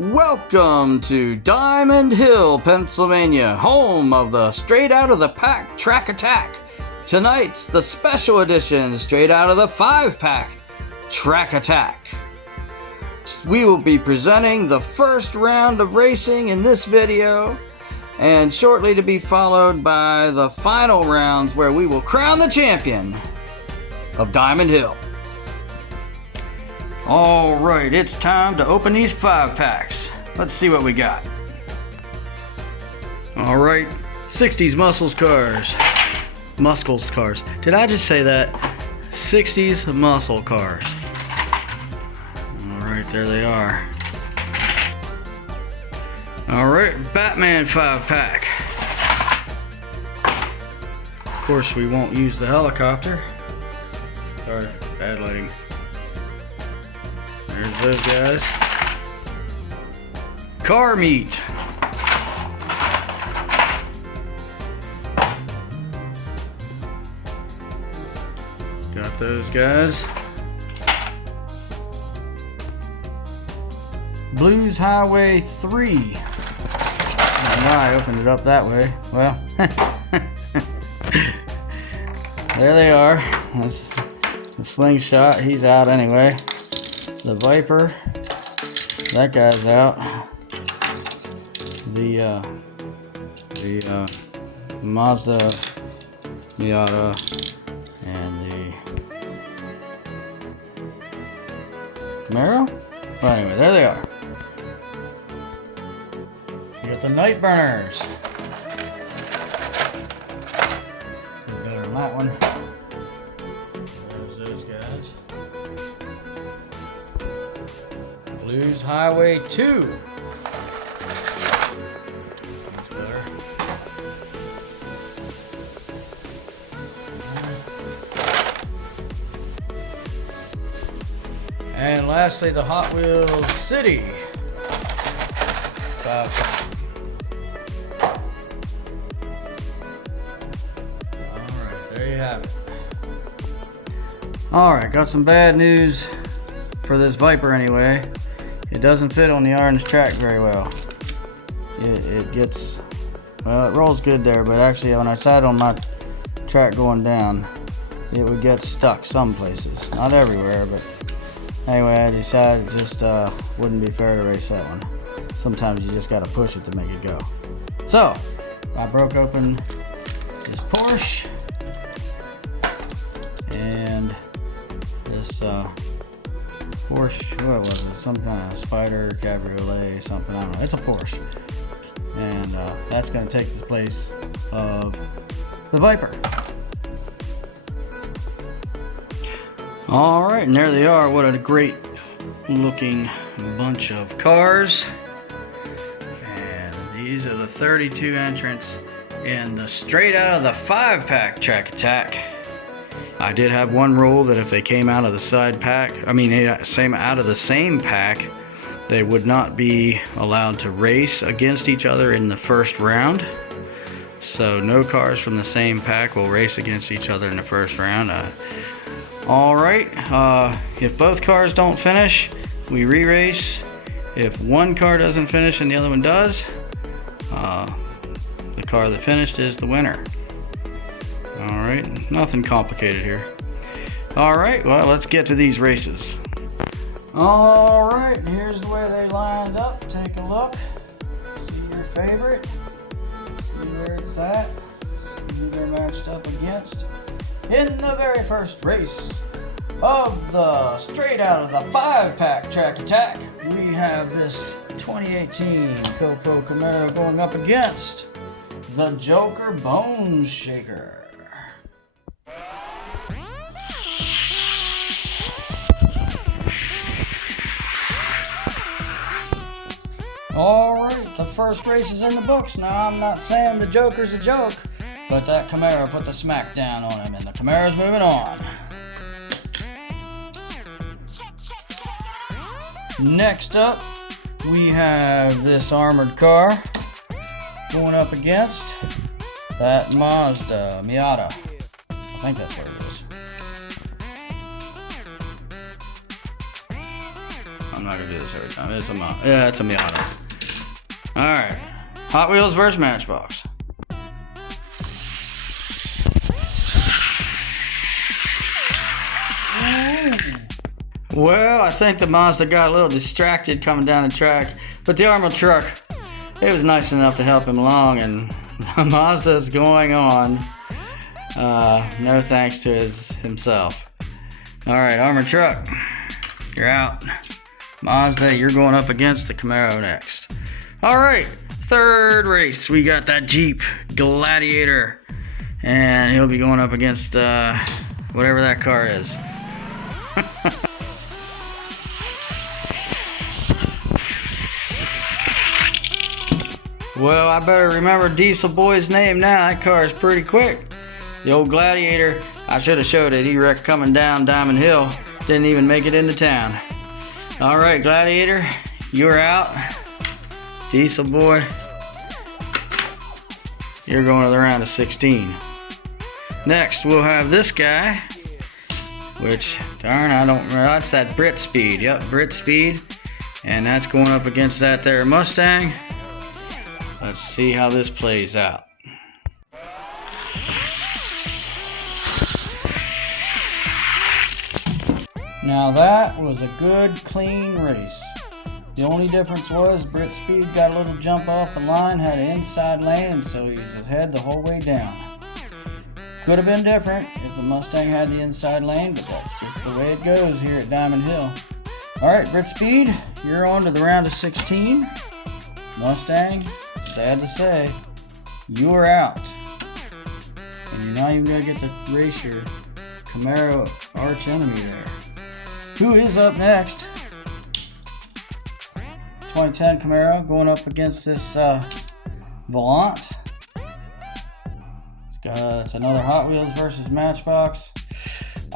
Welcome to Diamond Hill, Pennsylvania, home of the Straight Out of the Pack Track Attack. Tonight's the special edition Straight Out of the 5-Pack Track Attack. We will be presenting the first round of racing in this video, and shortly to be followed by the final rounds where we will crown the champion of Diamond Hill. Alright, it's time to open these 5-packs. Let's see what we got. Alright, 60s muscles cars. Muscles cars. Did I just say that? 60s muscle cars. Alright, there they are. Alright, Batman 5-pack. Of course, we won't use the helicopter. Sorry, bad lighting. There's those guys. Car meat. Got those guys. Blues Highway 3. I don't know why I opened it up that way. Well, there they are. That's the slingshot. He's out anyway. The Viper, that guy's out. The Mazda Miata and the Camaro. Well, anyway, there they are. You got the Night Burners. Better than that one. There's those guys. Blues Highway 2. That's better. And lastly, the Hot Wheels City. Alright, there you have it. Alright, got some bad news for this Viper anyway. It doesn't fit on the orange track very well. It gets, well, it rolls good there, but actually when I sat on my track going down, it would get stuck some places. Not everywhere, but anyway, I decided it just wouldn't be fair to race that one. Sometimes you just got to push it to make it go. So, I broke open this Porsche and this Porsche, what was it? Some kind of Spider Cabriolet, something, I don't know. It's a Porsche. And that's going to take the place of the Viper. Alright, and there they are. What a great looking bunch of cars. And these are the 32 entrants in the Straight Out of the 5-Pack Track Attack. I did have one rule that if they came out of the side pack, out of the same pack, they would not be allowed to race against each other in the first round. So no cars from the same pack will race against each other in the first round. Alright, if both cars don't finish, we re-race. If one car doesn't finish and the other one does, the car that finished is the winner. Alright, nothing complicated here. Alright, well, let's get to these races. Alright, here's the way they lined up. Take a look. See your favorite. See where it's at. See who they're matched up against. In the very first race of the Straight Out of the 5-Pack Track Attack, we have this 2018 Copo Camaro going up against the Joker Bone Shaker. Alright, the first race is in the books. Now, I'm not saying the Joker's a joke, but that Camaro put the smack down on him, and the Camaro's moving on. Next up, we have this armored car going up against that Mazda Miata. I think that's what it is. I'm not gonna do this every time. It's a Miata. Alright. Hot Wheels versus Matchbox. Well, I think the Mazda got a little distracted coming down the track, but the armored truck, it was nice enough to help him along, and the Mazda's going on. No thanks to himself. Alright, armored truck, you're out. Mazda, you're going up against the Camaro next. Alright, third race, we got that Jeep Gladiator, and he'll be going up against whatever that car is. Well, I better remember Diesel Boy's name now. That car is pretty quick. The old Gladiator, I should have showed it. He wrecked coming down Diamond Hill. Didn't even make it into town. Alright, Gladiator, you're out. Diesel Boy, you're going to the round of 16. Next, we'll have this guy, which, darn, I don't remember. That's that Brit Speed. Yep, Brit Speed. And that's going up against that there Mustang. Let's see how this plays out. Now that was a good, clean race. The only difference was Brit Speed got a little jump off the line, had an inside lane, and so he was ahead the whole way down. Could have been different if the Mustang had the inside lane, but that's just the way it goes here at Diamond Hill. Alright, Brit Speed, you're on to the round of 16. Mustang, sad to say, you're out. And you're not even going to get to race your Camaro arch enemy there. Who is up next? 2010 Camaro going up against this Volant. It's another Hot Wheels versus Matchbox.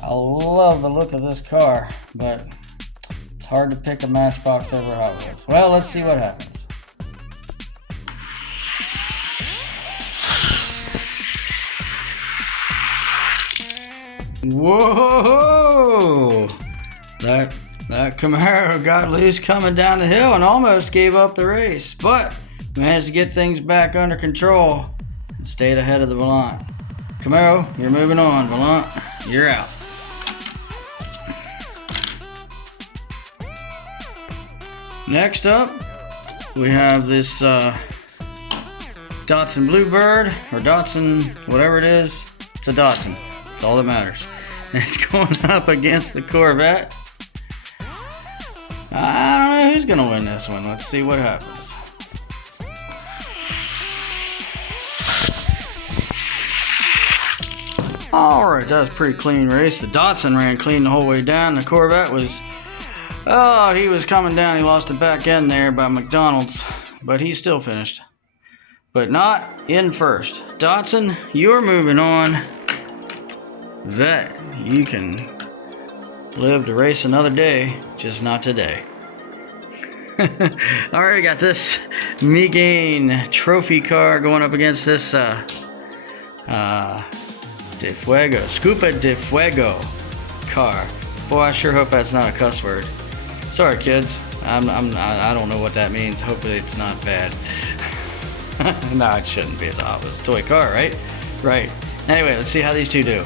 I love the look of this car, but it's hard to pick a Matchbox over Hot Wheels. Well, let's see what happens. Whoa! That Camaro got loose coming down the hill and almost gave up the race, but managed to get things back under control and stayed ahead of the Volant. Camaro, you're moving on. Volant, you're out. Next up, we have this Datsun Bluebird, or Datsun, whatever it is. It's a Datsun. That's all that matters. It's going up against the Corvette. I don't know who's gonna win this one. Let's see what happens. Alright, that was a pretty clean race. The Datsun ran clean the whole way down. The Corvette was, oh, he was coming down. He lost the back end there by McDonald's, but he still finished. But not in first. Datsun, you're moving on. Vet, you can live to race another day, just not today. Alright, got this Megane trophy car going up against this De Fuego, Scupa de Fuego car. Boy, I sure hope that's not a cuss word. Sorry, kids. I don't know what that means. Hopefully it's not bad. No, it shouldn't be. It's a toy car, right? Right. Anyway, let's see how these two do.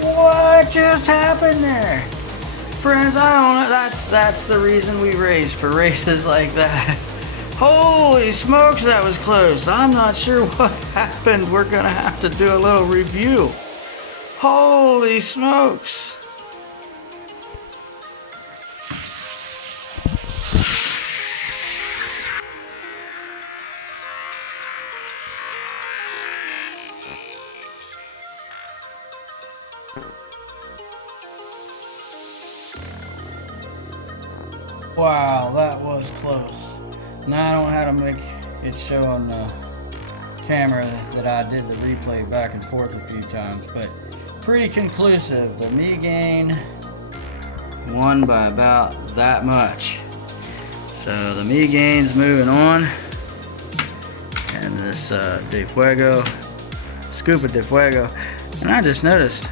What just happened there? Friends, I don't know. That's the reason we race, for races like that. Holy smokes, that was close. I'm not sure what happened. We're gonna have to do a little review. Holy smokes. Wow, that was close. Now I don't know how to make it show on the camera that I did the replay back and forth a few times, but pretty conclusive. The Megane won by about that much. So the Megane's moving on, and the this de Fuego, Scuba de Fuego, and I just noticed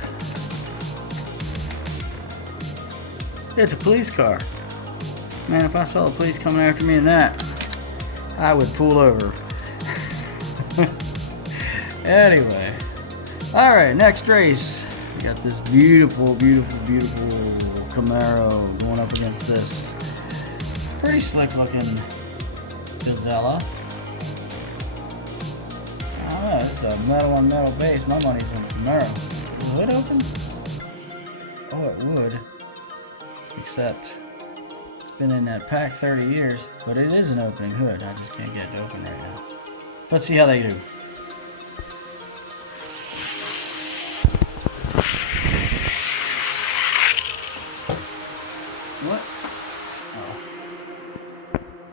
it's a police car. Man, if I saw the police coming after me in that, I would pull over. Anyway, all right, next race. We got this beautiful, beautiful, beautiful Camaro going up against this pretty slick looking Gazella. I don't know, this is a metal on metal base. My money's on Camaro. Is the hood open? Oh, it would. Except it's been in that pack 30 years, but it is an opening hood. I just can't get it open right now. Let's see how they do. What? Oh.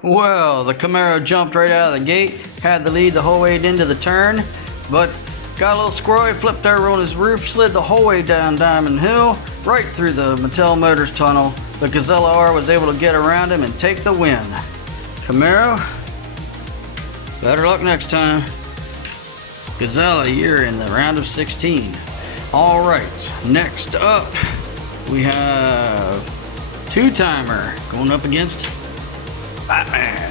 Well, the Camaro jumped right out of the gate, had the lead the whole way into the turn, but got a little squirrely, flipped over on his roof, slid the whole way down Diamond Hill, right through the Mattel Motors tunnel. The Gazella R was able to get around him and take the win. Camaro, better luck next time. Gazella, you're in the round of 16. All right, next up we have Two-Timer going up against Batman.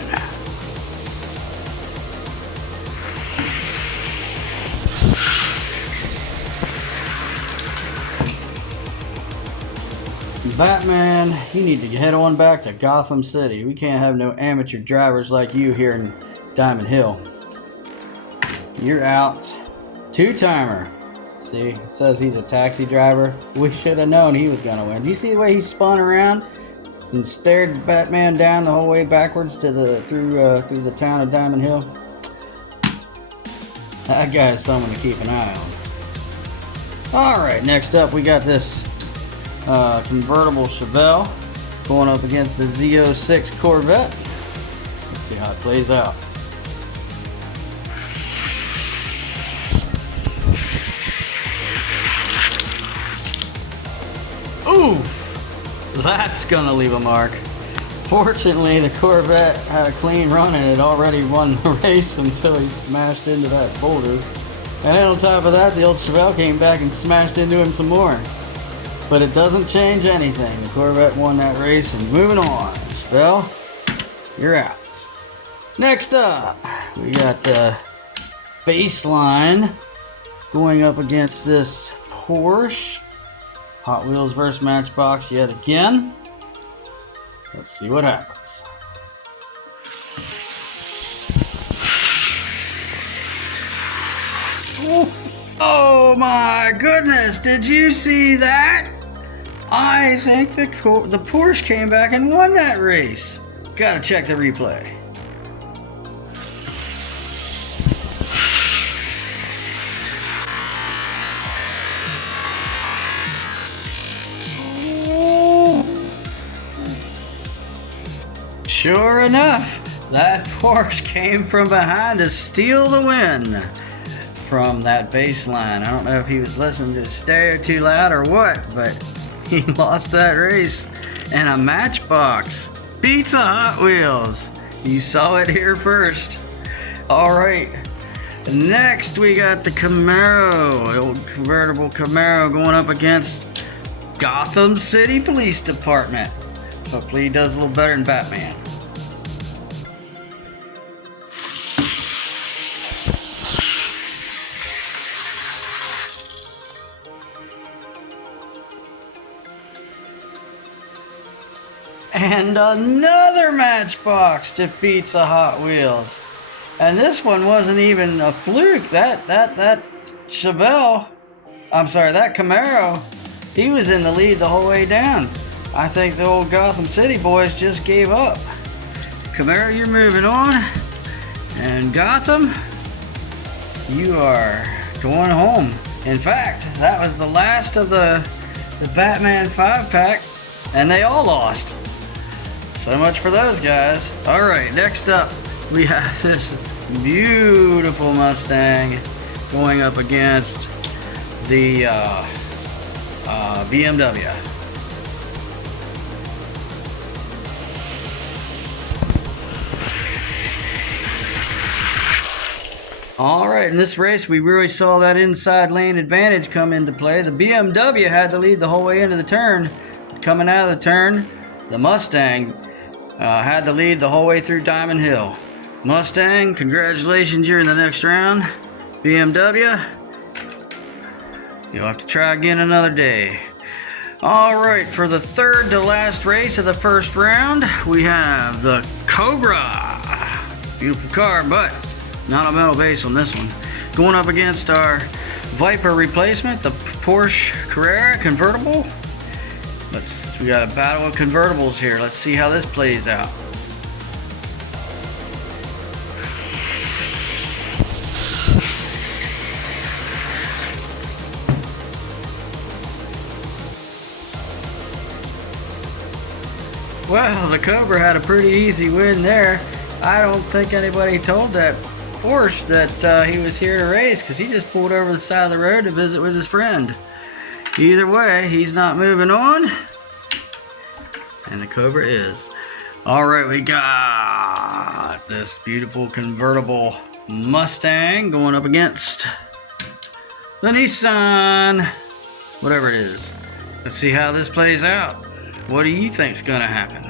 Batman, you need to head on back to Gotham City. We can't have no amateur drivers like you here in Diamond Hill. You're out. Two-Timer. See, it says he's a taxi driver. We should have known he was gonna win. Do you see the way he spun around and stared Batman down the whole way backwards to the through the town of Diamond Hill? That guy is someone to keep an eye on. All right, next up we got this convertible Chevelle going up against the Z06 Corvette. Let's see how it plays out. Ooh, that's gonna leave a mark. Fortunately, the Corvette had a clean run and had already won the race until he smashed into that boulder. And then on top of that, the old Chevelle came back and smashed into him some more. But it doesn't change anything. The Corvette won that race, and moving on. Chevelle, you're out. Next up, we got the Baseline going up against this Porsche. Hot Wheels vs. Matchbox yet again. Let's see what happens. Oh my goodness, did you see that? I think the Porsche came back and won that race. Gotta check the replay. Sure enough, that Porsche came from behind to steal the win from that Baseline. I don't know if he was listening to the stereo too loud or what, but he lost that race. And a Matchbox beats a Hot Wheels. You saw it here first. All right, next we got the Camaro, the old convertible Camaro going up against Gotham City Police Department. Hopefully he does a little better than Batman. And another Matchbox defeats a Hot Wheels. And this one wasn't even a fluke. That Chevelle, that Camaro, he was in the lead the whole way down. I think the old Gotham City boys just gave up. Camaro, you're moving on. And Gotham, you are going home. In fact, that was the last of the Batman 5-pack, and they all lost. So much for those guys. All right, next up, we have this beautiful Mustang going up against the BMW. All right, in this race, we really saw that inside lane advantage come into play. The BMW had the lead the whole way into the turn. Coming out of the turn, the Mustang had the lead the whole way through Diamond Hill. Mustang, congratulations, you're in the next round. BMW, you'll have to try again another day. All right, for the third to last race of the first round, we have the Cobra. Beautiful car, but not a metal base on this one. Going up against our Viper replacement, the Porsche Carrera convertible. We got a battle of convertibles here. Let's see how this plays out. Well, the Cobra had a pretty easy win there. I don't think anybody told that Porsche that he was here to race, because he just pulled over the side of the road to visit with his friend. Either way, he's not moving on, and the Cobra is. All right, we got this beautiful convertible Mustang going up against the Nissan, whatever it is. Let's see how this plays out. What do you think's gonna happen?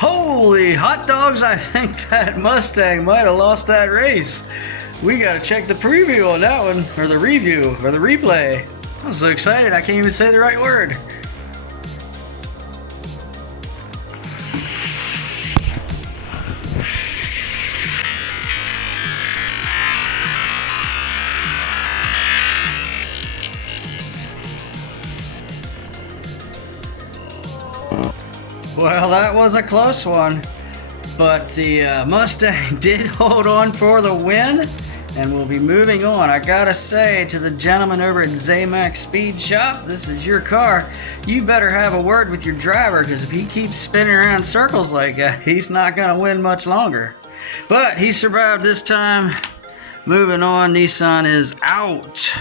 Holy hot dogs, I think that Mustang might have lost that race. We gotta check the preview on that one, or the review, or the replay. I'm so excited I can't even say the right word. Well, that was a close one, but the Mustang did hold on for the win, and we'll be moving on. I gotta say to the gentleman over at Zamax Speed Shop, this is your car. You better have a word with your driver, because if he keeps spinning around circles like that, he's not gonna win much longer. But he survived this time. Moving on, Nissan is out.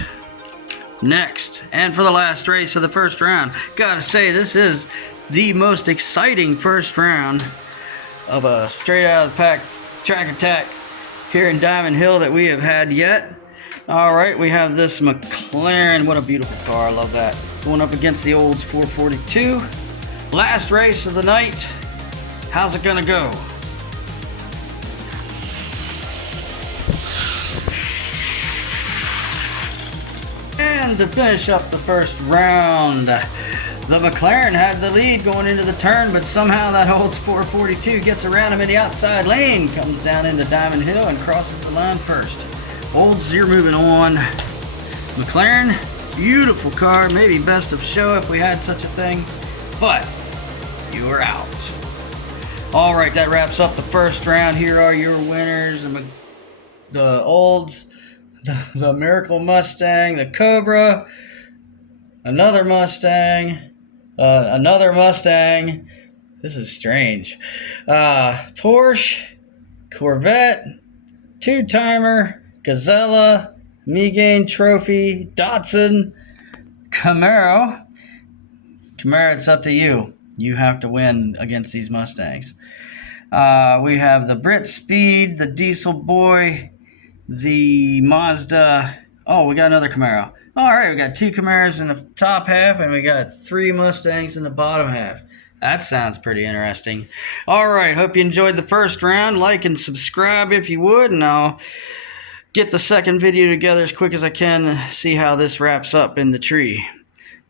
Next, and for the last race of the first round, gotta say this is the most exciting first round of a straight out of the pack track attack here in Diamond Hill that we have had yet. All right, we have this McLaren. What a beautiful car, I love that. Going up against the Olds 442. Last race of the night. How's it gonna go? And to finish up the first round, the McLaren had the lead going into the turn, but somehow that Olds 442 gets around him in the outside lane, comes down into Diamond Hill and crosses the line first. Olds, you're moving on. McLaren, beautiful car, maybe best of show if we had such a thing, but you are out. All right, that wraps up the first round. Here are your winners: the Olds, the Miracle Mustang, the Cobra, another Mustang. Another Mustang. This is strange. Porsche, Corvette, two-timer, Gazella, Megane Trophy, Datsun, Camaro. Camaro, it's up to you. You have to win against these Mustangs. We have the Brit Speed, the Diesel Boy, the Mazda. Oh, we got another Camaro. All right, we got two Camaros in the top half, and we got three Mustangs in the bottom half. That sounds pretty interesting. All right, hope you enjoyed the first round. Like and subscribe if you would, and I'll get the second video together as quick as I can, see how this wraps up in the tree.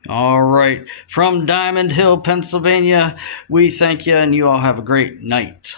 All right, from Diamond Hill, Pennsylvania, we thank you, and you all have a great night.